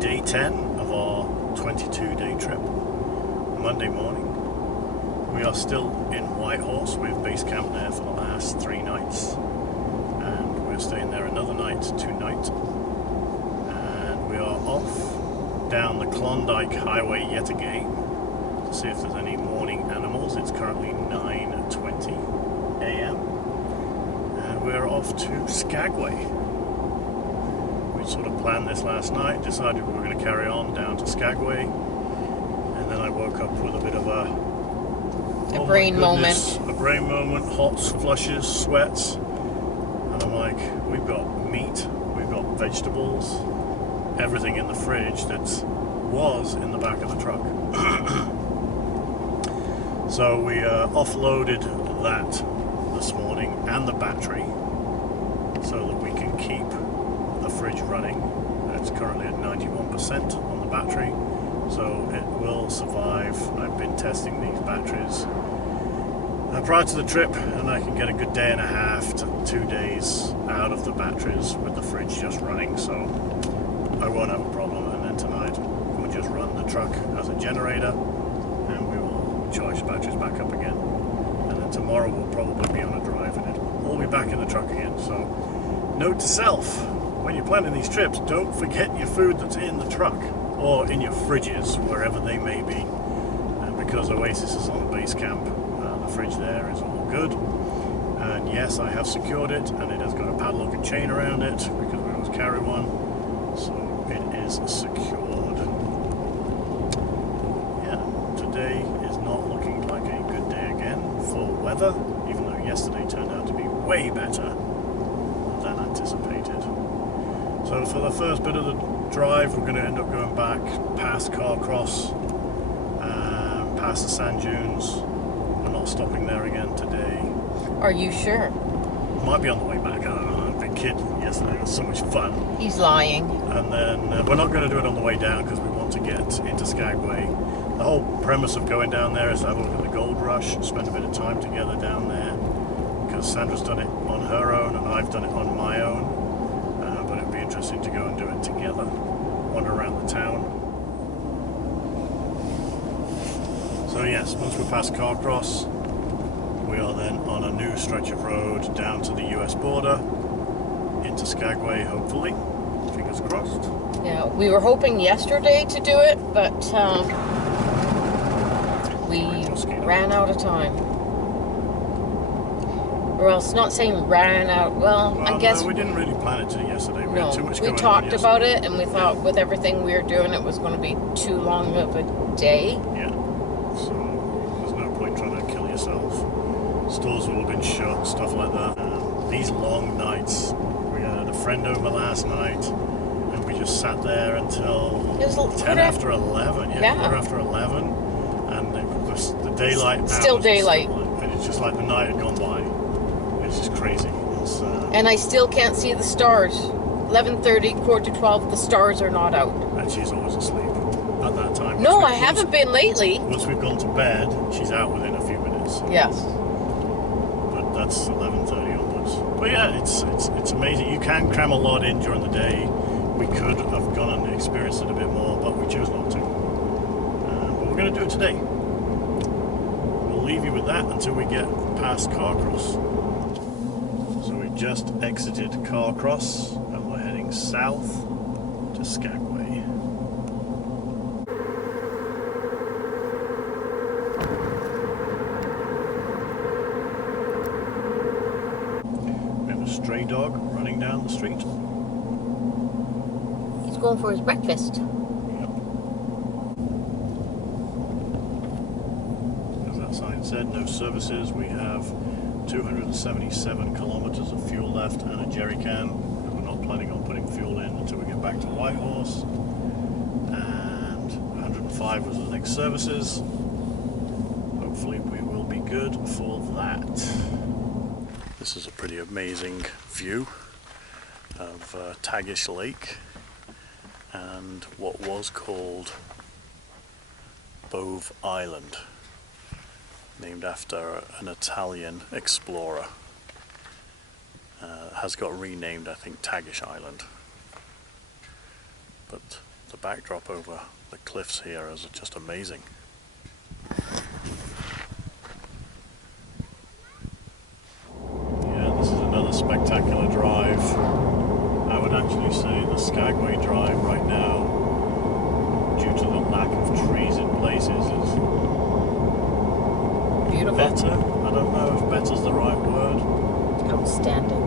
day 10 of our 22-day trip. Monday morning. We are still in Whitehorse. We have base camp there for the last 3 nights. And we're staying there another night tonight. And we are off down the Klondike Highway yet again to see if there's any morning animals. It's currently 9:20 a.m. and we're off to Skagway. We sort of planned this last night, decided we were going to carry on down to Skagway, and then I woke up with a bit of a brain moment. A brain moment, hots, flushes, sweats, and I'm like, we've got meat, we've got vegetables, everything in the fridge that was in the back of the truck. So we offloaded that this morning and the battery so that we can keep the fridge running. It's currently at 91% on the battery, so it will survive. I've been testing these batteries prior to the trip, and I can get a good day and a half to 2 days out of the batteries with the fridge just running, so I won't have a problem. And then tonight we'll just run the truck as a generator and we will charge the batteries back up again, and then tomorrow we'll probably be on a drive and it'll all be back in the truck again. So note to self, when you're planning these trips, don't forget your food that's in the truck or in your fridges, wherever they may be. Because Oasis is on a base camp, the fridge there is all good. And yes, I have secured it, and it has got a padlock and chain around it because we always carry one. So it is secured. Yeah, today is not looking like a good day again for weather, even though yesterday turned out to be way better than anticipated. So for the first bit of the drive, we're going to end up going back past Carcross, past the sand dunes. We're not stopping there again today. Are you sure? Might be on the way back, I don't know. I'm a big kid yesterday, it was so much fun. He's lying. And then we're not going to do it on the way down because we want to get into Skagway. The whole premise of going down there is to have a look at the gold rush, spend a bit of time together down there, because Sandra's done it on her own and I've done it on my own. But it'd be interesting to go and do it together, wander around the town. So yes, once we're past Carcross, we are then on a new stretch of road down to the US border, into Skagway, hopefully. Fingers crossed. Yeah, we were hoping yesterday to do it, but we ran out of time. Or else, not saying ran out, well I guess... No, we didn't really plan it to yesterday. We had too much going on. We talked about it, and we thought with everything we were doing, it was going to be too long of a day. Yeah. So there's no point trying to kill yourself. Stores will have been shut, stuff like that. These long nights. We had a friend over last night, and we just sat there until 10 after 11. Yeah, quarter after 11, and it was the daylight. Still daylight. And it's just like the night had gone by. It's just crazy. And I still can't see the stars. 11:30, quarter to 12, the stars are not out. And she's always asleep at that time. No, I haven't been lately. Once we've gone to bed, she's out within a few minutes. Yes. But that's 11:30 onwards. But yeah, it's amazing. You can cram a lot in during the day. We could have gone and experienced it a bit more, but we chose not to. But we're going to do it today. We'll leave you with that until we get past Carcross. So we just exited Carcross and we're heading south to Skagway. Stray dog running down the street. He's going for his breakfast. Yep. As that sign said, no services. We have 277 kilometers of fuel left and a jerry can. We're not planning on putting fuel in until we get back to Whitehorse. And 105 was the next services. Hopefully we will be good for that. This is a pretty amazing view of Tagish Lake and what was called Bove Island, named after an Italian explorer. Has got renamed, I think, Tagish Island. But The backdrop over the cliffs here is just amazing. Yeah, this is another spectacular drive. I would actually say the Skagway drive right now, due to the lack of trees in places, is Beautiful. better. I don't know if better's the right word. Outstanding.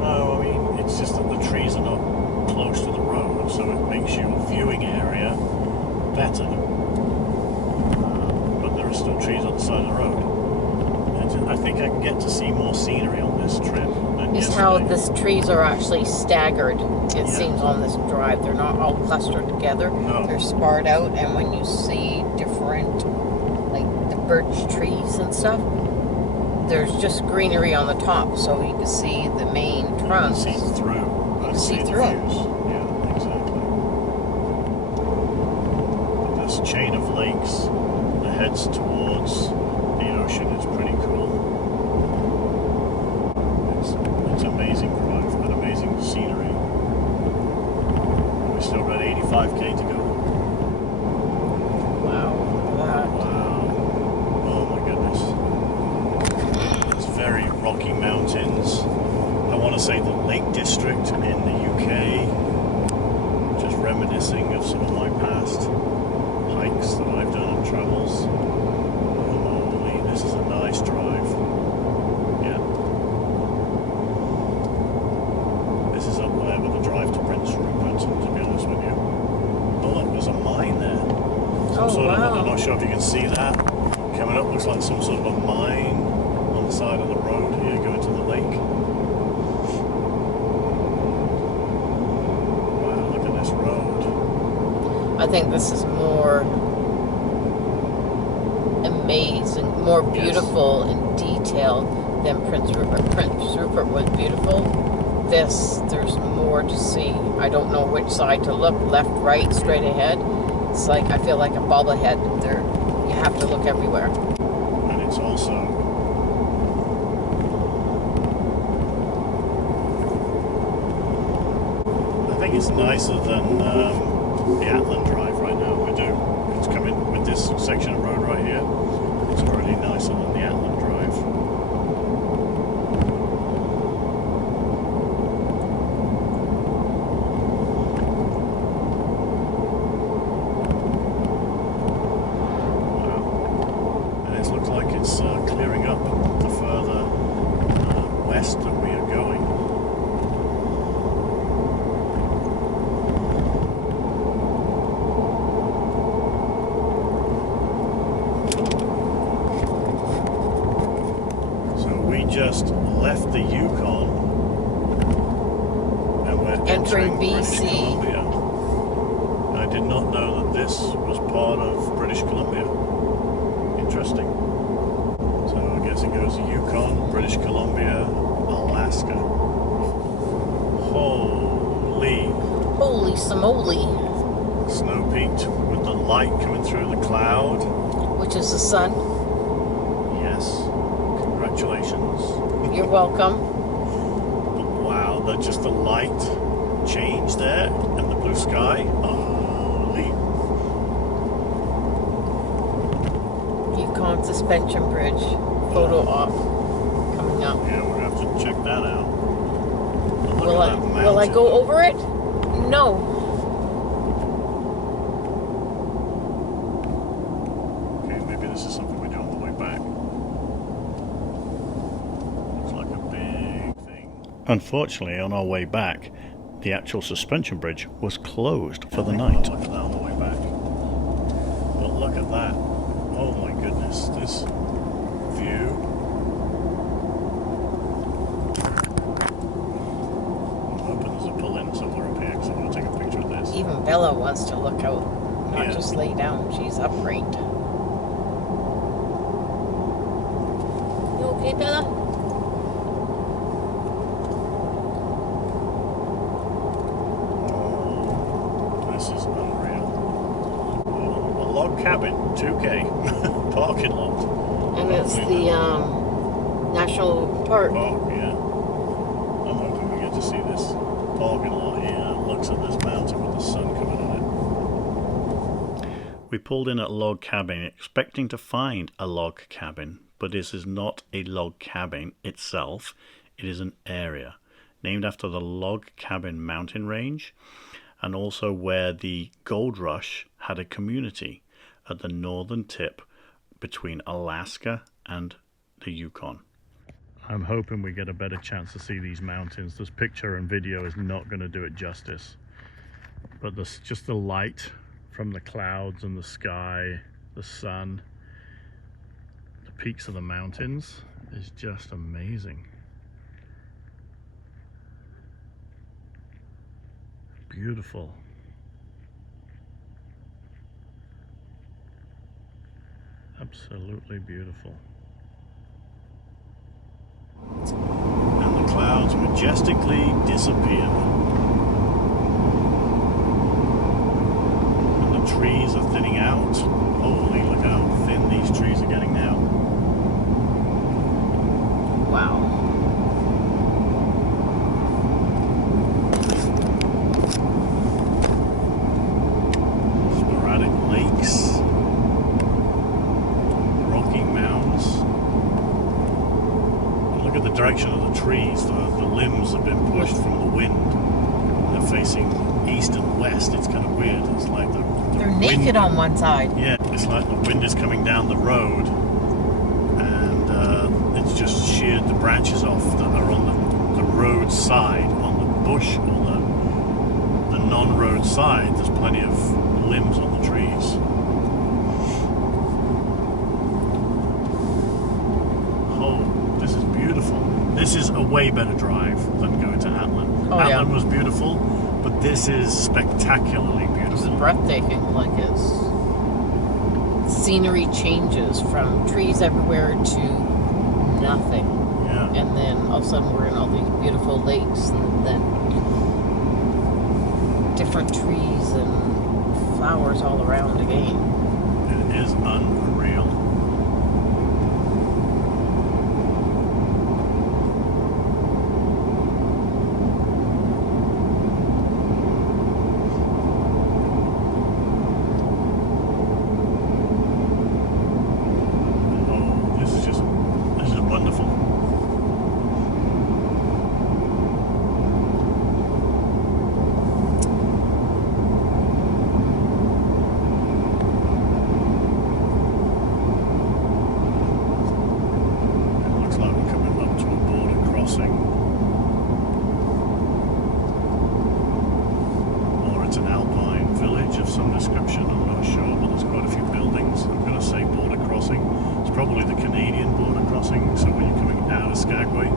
No, I mean, it's just that the trees are not close to the road, so it makes your viewing area better. But there are still trees on the side of the road. And I think I can get to see more scenery on this trip than Is yesterday. how the trees are actually staggered, it Yeah. seems, on this drive. They're not all clustered together. No. They're sparred out, and when you see different, like the birch trees and stuff, there's just greenery on the top, so you can see the main trunk. You can see through. You can see the through 'em. views. Yeah, exactly. This chain of lakes that heads towards the ocean is pretty cool. It's amazing drive and amazing scenery. We've still got 85k to go. Wow, look at that. Wow. Oh my goodness. It's very rocky mountains. I want to say the Lake District in the UK. Just reminiscing of some of my past hikes that I've done and travels. Holy, this is a nice drive. Yeah. This is up there with the drive to Prince Rupert, to be honest with you. Oh look, there's a mine there. Some Oh, sort of, wow. I'm not sure if you can see that. Coming up looks like some sort of a mine on the side of the road here going to the lake. Wow, look at this road. I think this is more amazing, more beautiful in detail than Prince Rupert. Prince Rupert was beautiful. There's more to see. I don't know which side to look, left, right, straight ahead. It's like, I feel like a bobblehead. You have to look everywhere. And it's also I think it's nicer than the Atlan Drive right now. I do. It's coming with this section of road right here. It's already nicer than the Atlan Drive. Wow. And it looks like it's clearing up the further west that we are going. Just left the Yukon and we're entering British BC. Columbia. I did not know that this was part of British Columbia. Interesting. So I guess it goes Yukon, British Columbia, Alaska. Holy Smoly. snow-peaked with the light coming through the cloud. Which is the sun. Yes. Congratulations. You're welcome. Wow, just the light change there and the blue sky. Holy. Yukon Suspension Bridge. Photo op. Coming up. Yeah, we're going to have to check that out. But look Will at I, that will I mountain. go over it? No. Okay, maybe this is something we do on the way back. Looks like a big thing. Unfortunately, on our way back, the actual suspension bridge was closed for the night. Look at that on the way back. But look at that. Oh my goodness, this view. I'm hoping there's a pull-in somewhere up here because I want to take a picture of this. Even Bella wants to look out, not Yeah. just lay down. She's upright. You okay, Bella? Oh, this is unreal. Oh, a log cabin, 2K, parking lot. And it's Hopefully the national park. Oh, yeah. I'm hoping we get to see this parking lot here. It looks at this mountain with the sun coming on it. We pulled in at a log cabin expecting to find a log cabin, but this is not a log cabin itself. It is an area named after the Log Cabin mountain range, and also where the gold rush had a community at the northern tip between Alaska and the Yukon. I'm hoping we get a better chance to see these mountains. This picture and video is not going to do it justice, but just the light from the clouds and the sky, the sun, the peaks of the mountains is just amazing. Beautiful. Absolutely beautiful. And the clouds majestically disappear. And the trees are thinning out. Holy, look how thin these trees are getting now. Wow. Direction of the trees, the limbs have been pushed from the wind. They're facing east and west. It's kind of weird. It's like they're naked on one side. Yeah, it's like the wind is coming down the road, and it's just sheared the branches off that are on the road side. On the bush or the non-road side, there's plenty of limbs on the trees. This is a way better drive than going to Atlin. Oh, Atlin yeah. was beautiful, but this is spectacularly beautiful. It's breathtaking. Like it's scenery changes from trees everywhere to nothing. Yeah. And then all of a sudden we're in all these beautiful lakes, and then different trees and flowers all around again. It is unreal. Probably the Canadian border crossing, so when you're coming out of Skagway.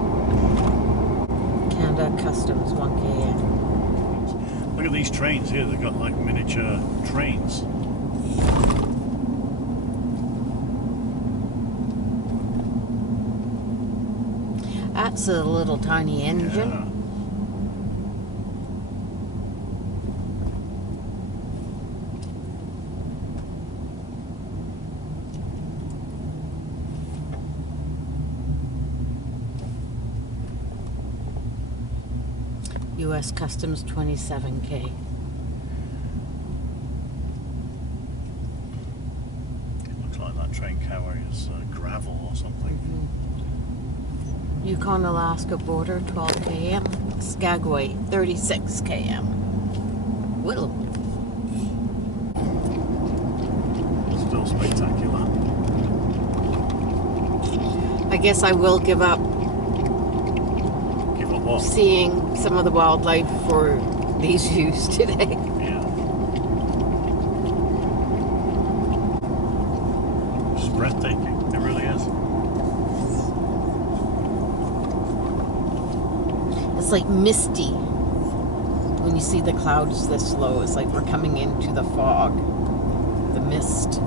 Canada Customs 1 km. Look at these trains here, they've got like miniature trains. That's a little tiny engine. Yeah. U.S. Customs 27K. It looks like that train carries gravel or something. Mm-hmm. Yukon, Alaska border 12 km. Skagway 36 km. Whittle. Still spectacular. I guess I will give up What? seeing some of the wildlife for these views today. Yeah. It's breathtaking. It really is. It's like misty when you see the clouds this low. It's like we're coming into the fog, the mist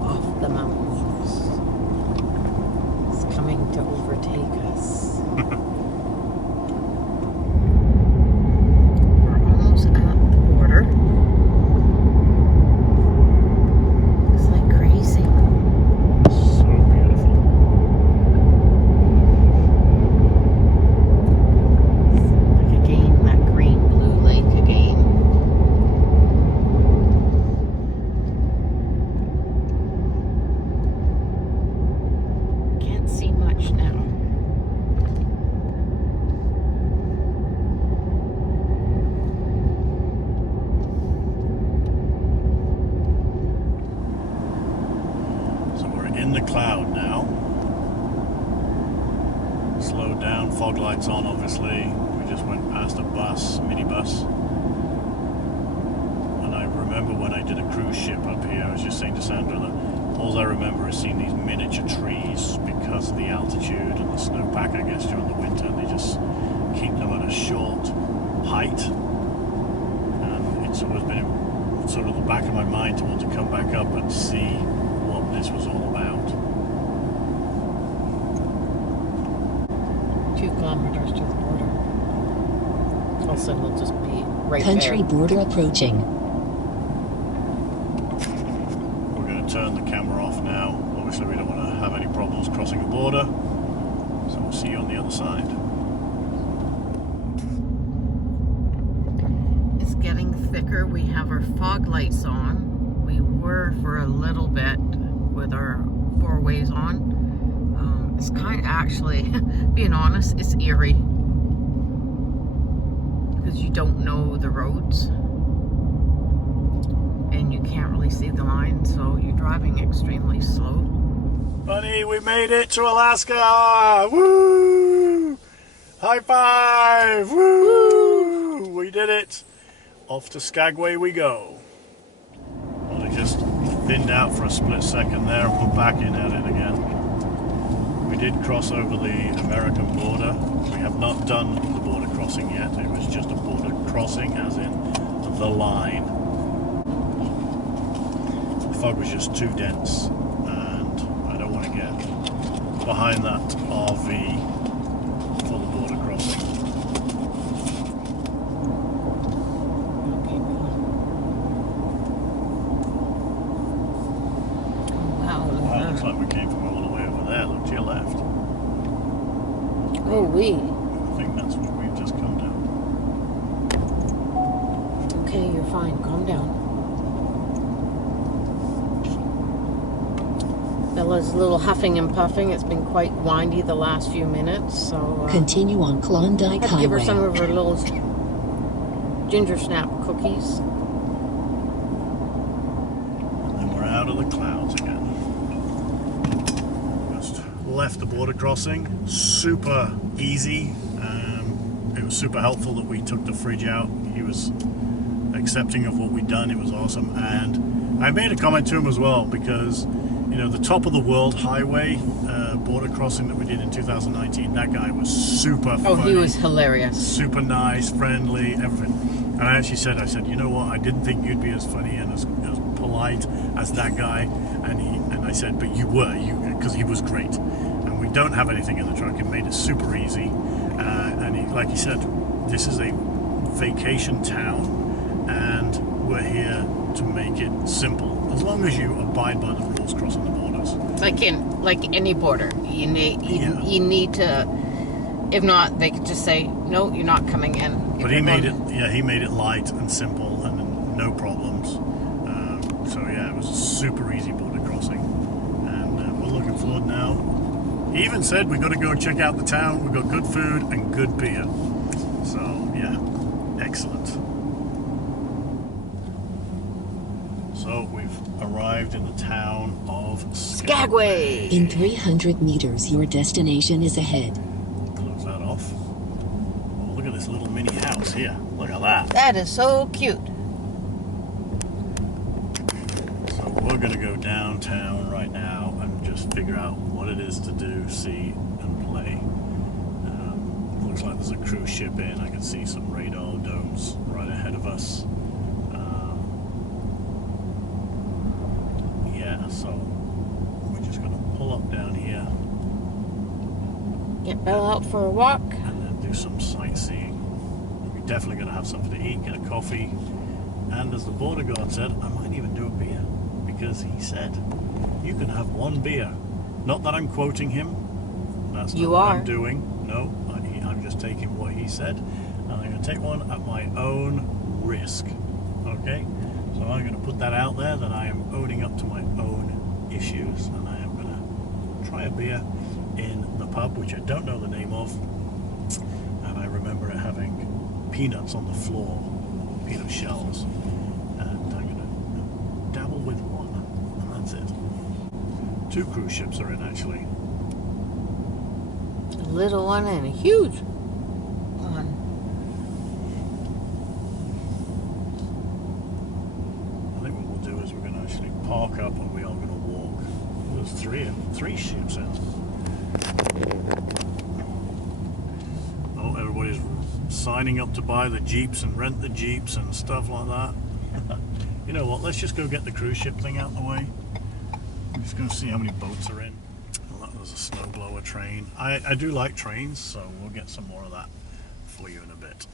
off the mountains. It's coming to overtake us. fog lights on, obviously. We just went past a bus, minibus. And I remember when I did a cruise ship up here, I was just saying to Sandra that all I remember is seeing these miniature trees because of the altitude and the snowpack, I guess, during the winter. They just keep them at a short height. And it's always been in sort of the back of my mind to want to come back up and see what this was all about. 2 kilometers to the border. All of a sudden we'll just be right Country there. border approaching. We're going to turn the camera off now. Obviously we don't want to have any problems crossing the border. So we'll see you on the other side. It's getting thicker. We have our fog lights on. We were for a little bit with our 4-ways on. It's kind of actually, being honest, it's eerie. Because you don't know the roads. And you can't really see the line, so you're driving extremely slow. Buddy, we made it to Alaska! Woo! High five! Woo! We did it! Off to Skagway we go. Well, it just thinned out for a split second there and we're back in at it again. We did cross over the American border. We have not done the border crossing yet. It was just a border crossing, as in the line. The fog was just too dense, and I don't want to get behind that RV for the border crossing. Wow. Wow, looks like we came from all the way over there. Look to your left. Oh, we. I think that's where we've just come down. Okay, you're fine. Calm down. Bella's a little huffing and puffing. It's been quite windy the last few minutes, so Continue on Klondike I had to give her Highway. some of her little ginger snap cookies. And then we're out of the clouds again. Just left the border crossing. Super easy. It was super helpful that we took the fridge out. He was accepting of what we'd done. It was awesome. And I made a comment to him as well because, you know, the top of the world highway border crossing that we did in 2019, that guy was super funny. Oh, he was hilarious. Super nice, friendly, everything. And I actually said, you know what, I didn't think you'd be as funny and as polite as that guy. And I said, but you were, because he was great. And we don't have anything in the truck. It made it super easy. And like he said, this is a vacation town, and we're here to make it simple. As long as you abide by the rules crossing the borders. Like any border, you need to. If not, they could just say no, you're not coming in. But he made it light and simple and no problems. So yeah, it was a super easy border crossing, and we're looking forward now. He even said we got to go check out the town. We got good food and good beer. So yeah, excellent. So we've arrived in the town of Skagway. In 300 meters, your destination is ahead. Close that off. Oh, look at this little mini house here. Look at that. That is so cute. So we're going to go downtown right now and just figure out what it is to do, see, and play. Looks like there's a cruise ship in. I can see some radar domes right ahead of us. Yeah, so we're just going to pull up down here Get Bella out for a walk. and then do some sightseeing. We're definitely going to have something to eat, get a coffee, and as the border guard said, I might even do a beer, because he said you can have one beer. Not that I'm quoting him. That's not what I'm doing. No, I'm just taking what he said, and I'm going to take one at my own risk. Okay? So I'm going to put that out there, that I am owning up to my own issues, and I am going to try a beer in the pub, which I don't know the name of, and I remember it having peanuts on the floor, peanut shells, and I'm going to dabble with one, and that's it. 2 cruise ships are in, actually. little one and a huge one. I think what we'll do is we're going to actually park up and we are going to walk. There's three ships in. Oh, everybody's signing up to buy the Jeeps and rent the Jeeps and stuff like that. You know what, let's just go get the cruise ship thing out of the way. I'm just going to see how many boats are in. Oh, that was a snowblower train. I do like trains, so we'll get some more of that for you in a bit.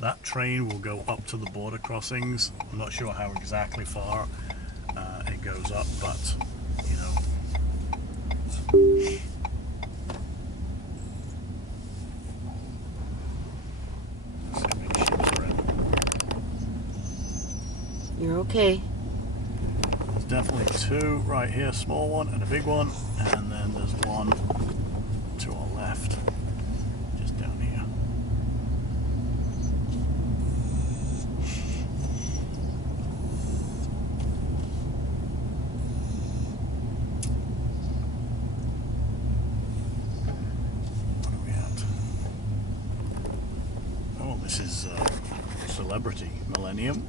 That train will go up to the border crossings. I'm not sure how exactly far it goes up, but you know. Let's see how many ships are in. You're okay. There's definitely two right here, small one and a big one, and then there's one to our left, just down here. What are we at? Oh, this is Celebrity Millennium.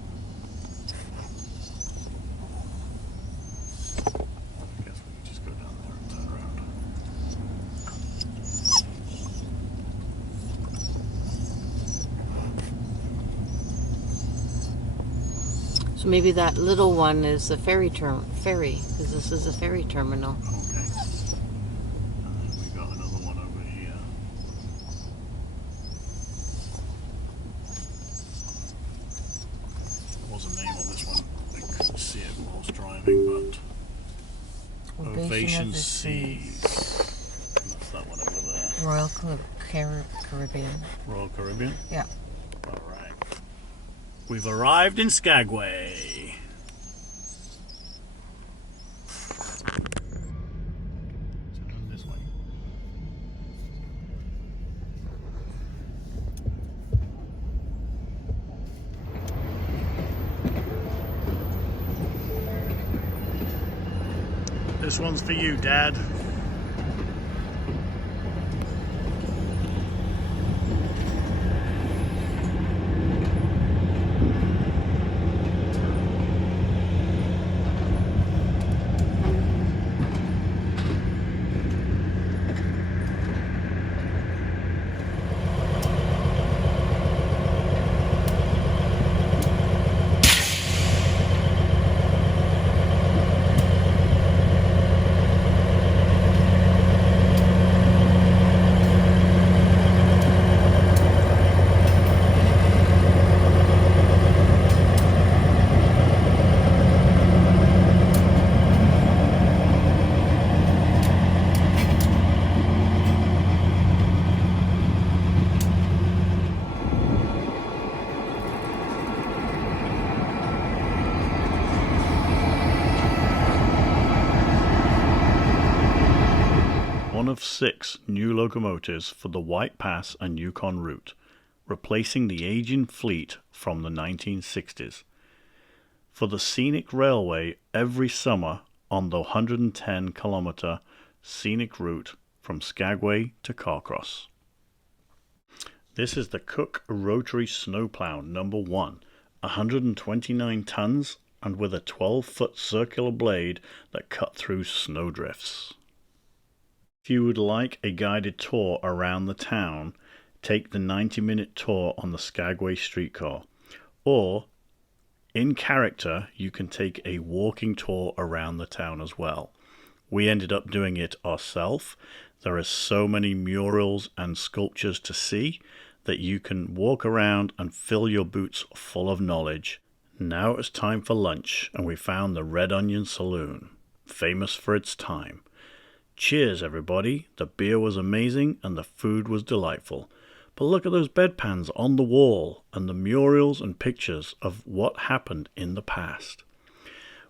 So maybe that little one is the ferry, because this is a ferry terminal. Okay. And then we got another one over here. There was a name on this one. I couldn't see it while I was driving, but Ovation Seas. And that's that one over there. Royal Caribbean. Royal Caribbean? Yeah. Alright. We've arrived in Skagway. This way. This one's for you, Dad. One of 6 new locomotives for the White Pass and Yukon route, replacing the aging fleet from the 1960s. For the scenic railway every summer on the 110-kilometer scenic route from Skagway to Carcross. This is the Cook Rotary Snowplow number 1, 129 tons and with a 12-foot circular blade that cut through snowdrifts. If you would like a guided tour around the town, take the 90-minute tour on the Skagway streetcar, or in character you can take a walking tour around the town as well. We ended up doing it ourselves. There are so many murals and sculptures to see that you can walk around and fill your boots full of knowledge. Now it's time for lunch, and we found the Red Onion Saloon, famous for its time. Cheers, everybody. The beer was amazing and the food was delightful. But look at those bedpans on the wall and the murals and pictures of what happened in the past.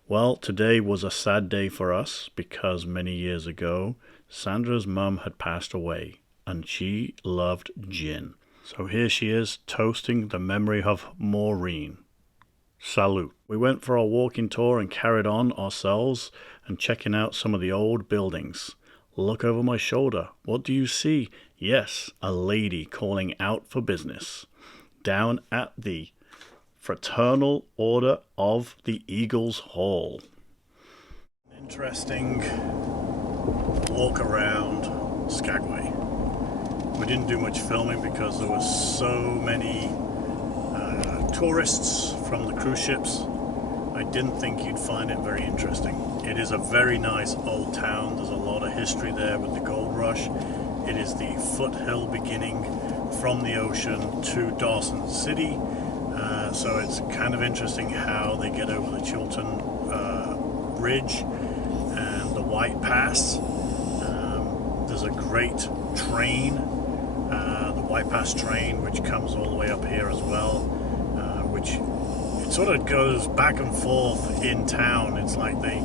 Well, today was a sad day for us because many years ago, Sandra's mum had passed away and she loved gin. So here she is toasting the memory of Maureen. Salute. We went for our walking tour and carried on ourselves and checking out some of the old buildings. Look over my shoulder. What do you see? Yes, a lady calling out for business. Down at the Fraternal Order of the Eagles Hall. Interesting walk around Skagway. We didn't do much filming because there were so many tourists from the cruise ships. I didn't think you'd find it very interesting. It is a very nice old town. There's a lot of history there with the gold rush. It is the foothill beginning from the ocean to Dawson City. So it's kind of interesting how they get over the Chilton Ridge and the White Pass. There's a great train, the White Pass train, which comes all the way up here as well, which it sort of goes back and forth in town. It's like they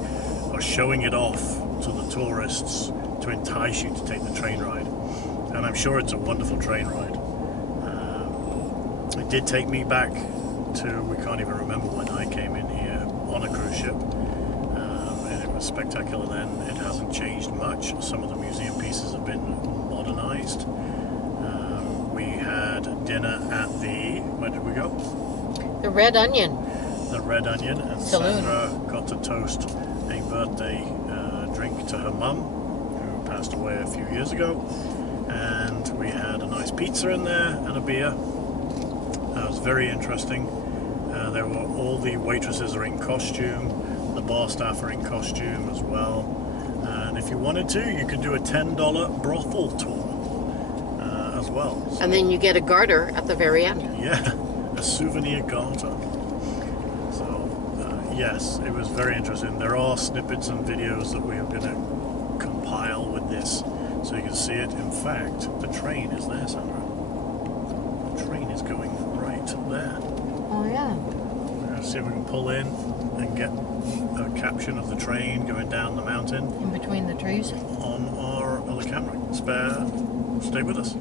are showing it off to the tourists to entice you to take the train ride. And I'm sure it's a wonderful train ride. It did take me back to, we can't even remember when I came in here on a cruise ship. And it was spectacular then. It hasn't changed much. Some of the museum pieces have been modernized. We had dinner at the, where did we go? The Red Onion. The Red Onion, and Saloon. Sandra got to toast a birthday drink to her mum, who passed away a few years ago, and we had a nice pizza in there and a beer. That was very interesting. There were all the waitresses are in costume, the bar staff are in costume as well, and if you wanted to, you could do a $10 brothel tour as well. So, And then you get a garter at the very end. yeah, a souvenir garter. So yes, it was very interesting. There are snippets and videos that we are going to compile with this so you can see it. In fact, the train is there, Sandra. The train is going right there. Oh, yeah. We're going to see if we can pull in and get a caption of the train going down the mountain In between the trees. on our other camera. Spare, stay with us.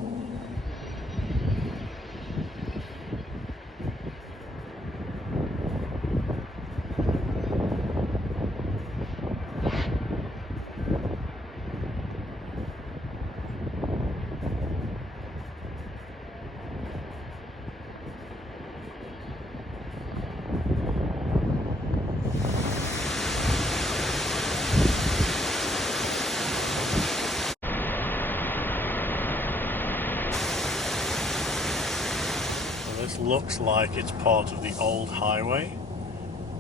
This looks like it's part of the old highway.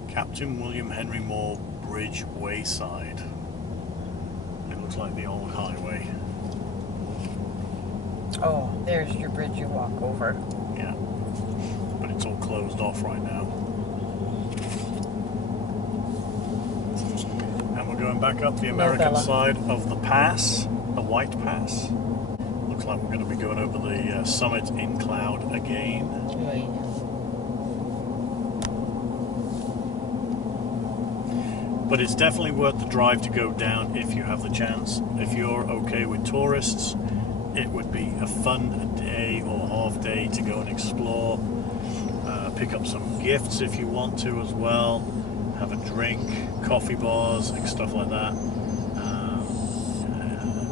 Captain William Henry Moore Bridge Wayside. It looks like the old highway. Oh, there's your bridge you walk over. Yeah. But it's all closed off right now. And we're going back up the American side of the pass, the White Pass. Looks like we're going to be going over the summit in cloud again. Right. But it's definitely worth the drive to go down if you have the chance. If you're okay with tourists, it would be a fun day or half day to go and explore. Pick up some gifts if you want to as well. Have a drink, coffee bars, and stuff like that.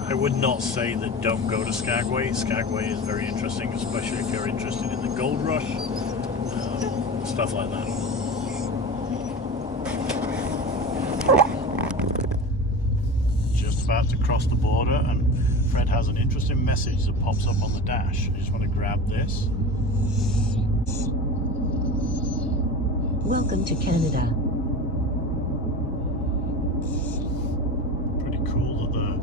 I would not say that don't go to Skagway. Skagway is very interesting, especially if you're interested in the gold rush, stuff like that. Just about to cross the border, and Fred has an interesting message that pops up on the dash. I just want to grab this. Welcome to Canada. Pretty cool that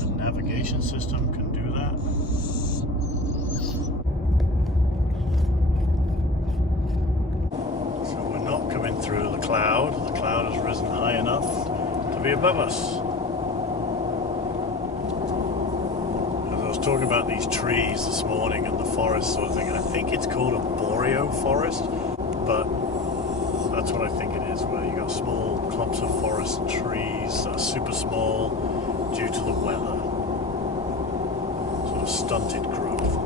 the navigation system can do that. So we're not coming through the cloud. The cloud has risen high enough to be above us. As I was talking about these trees this morning and the forest sort of thing, I think it's called a boreal forest, but that's what I think it is, where you got small clumps of forest trees that are super small due to the weather. Sort of stunted growth.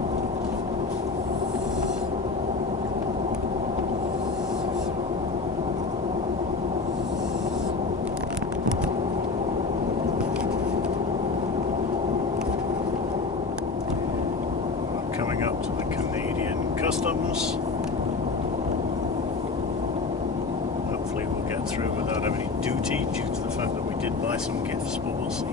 get through without having any duty due to the fact that we did buy some gifts, but we'll see.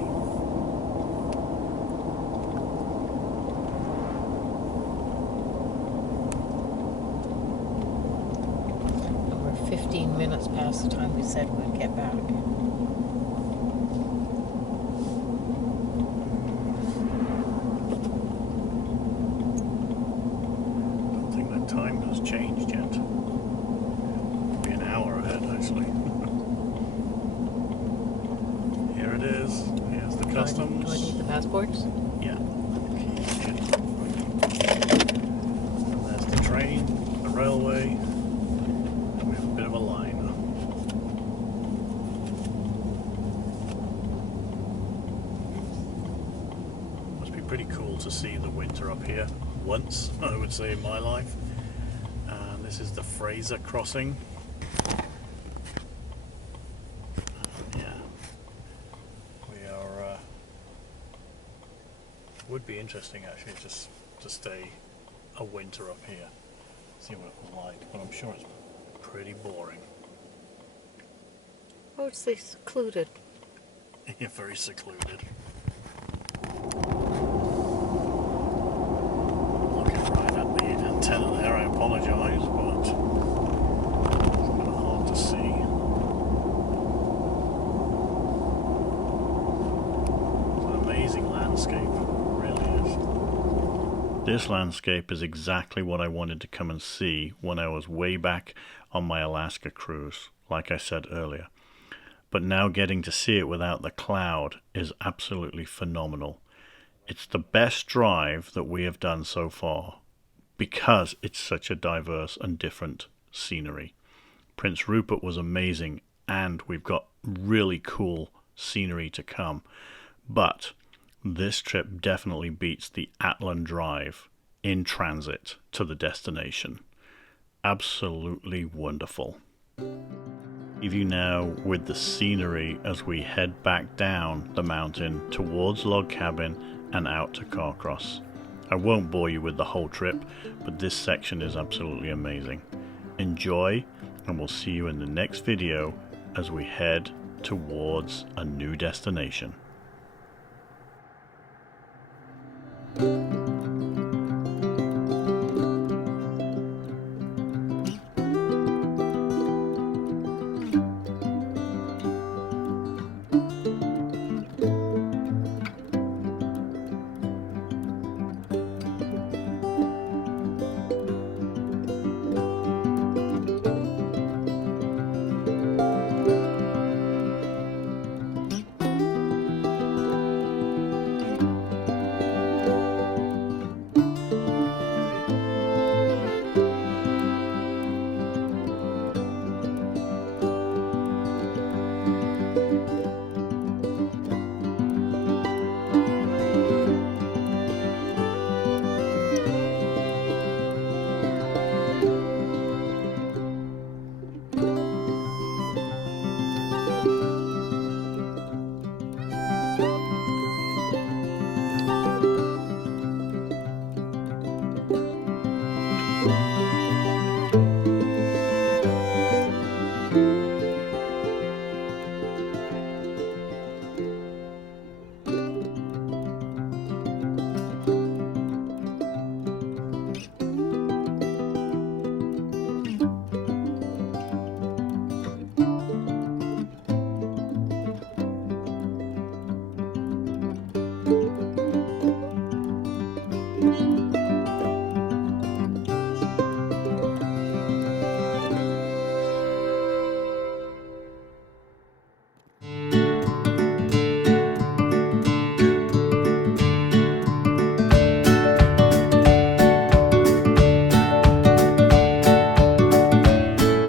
And we're 15 minutes past the time we said we'd get back. Time has changed yet. Be an hour ahead actually. Here it is. Here's the customs. Do I need the passports? Yeah. And there's the train, the railway, and we have a bit of a line. Must be pretty cool to see the winter up here. Once, I would say, in my life. And this is the Fraser crossing. Yeah, we are. Would be interesting actually just to stay a winter up here, see what it was like. But I'm sure it's pretty boring. Oh, it's secluded. You're very secluded. Antenna there, I apologise, but it's kind of hard to see. It's an amazing landscape, it really is. This landscape is exactly what I wanted to come and see when I was way back on my Alaska cruise, like I said earlier. But now getting to see it without the cloud is absolutely phenomenal. It's the best drive that we have done so far, because it's such a diverse and different scenery. Prince Rupert was amazing, and we've got really cool scenery to come. But this trip definitely beats the Atlan Drive in transit to the destination. Absolutely wonderful. Leave you now with the scenery as we head back down the mountain towards Log Cabin and out to Carcross. I won't bore you with the whole trip, but this section is absolutely amazing. Enjoy, and we'll see you in the next video as we head towards a new destination.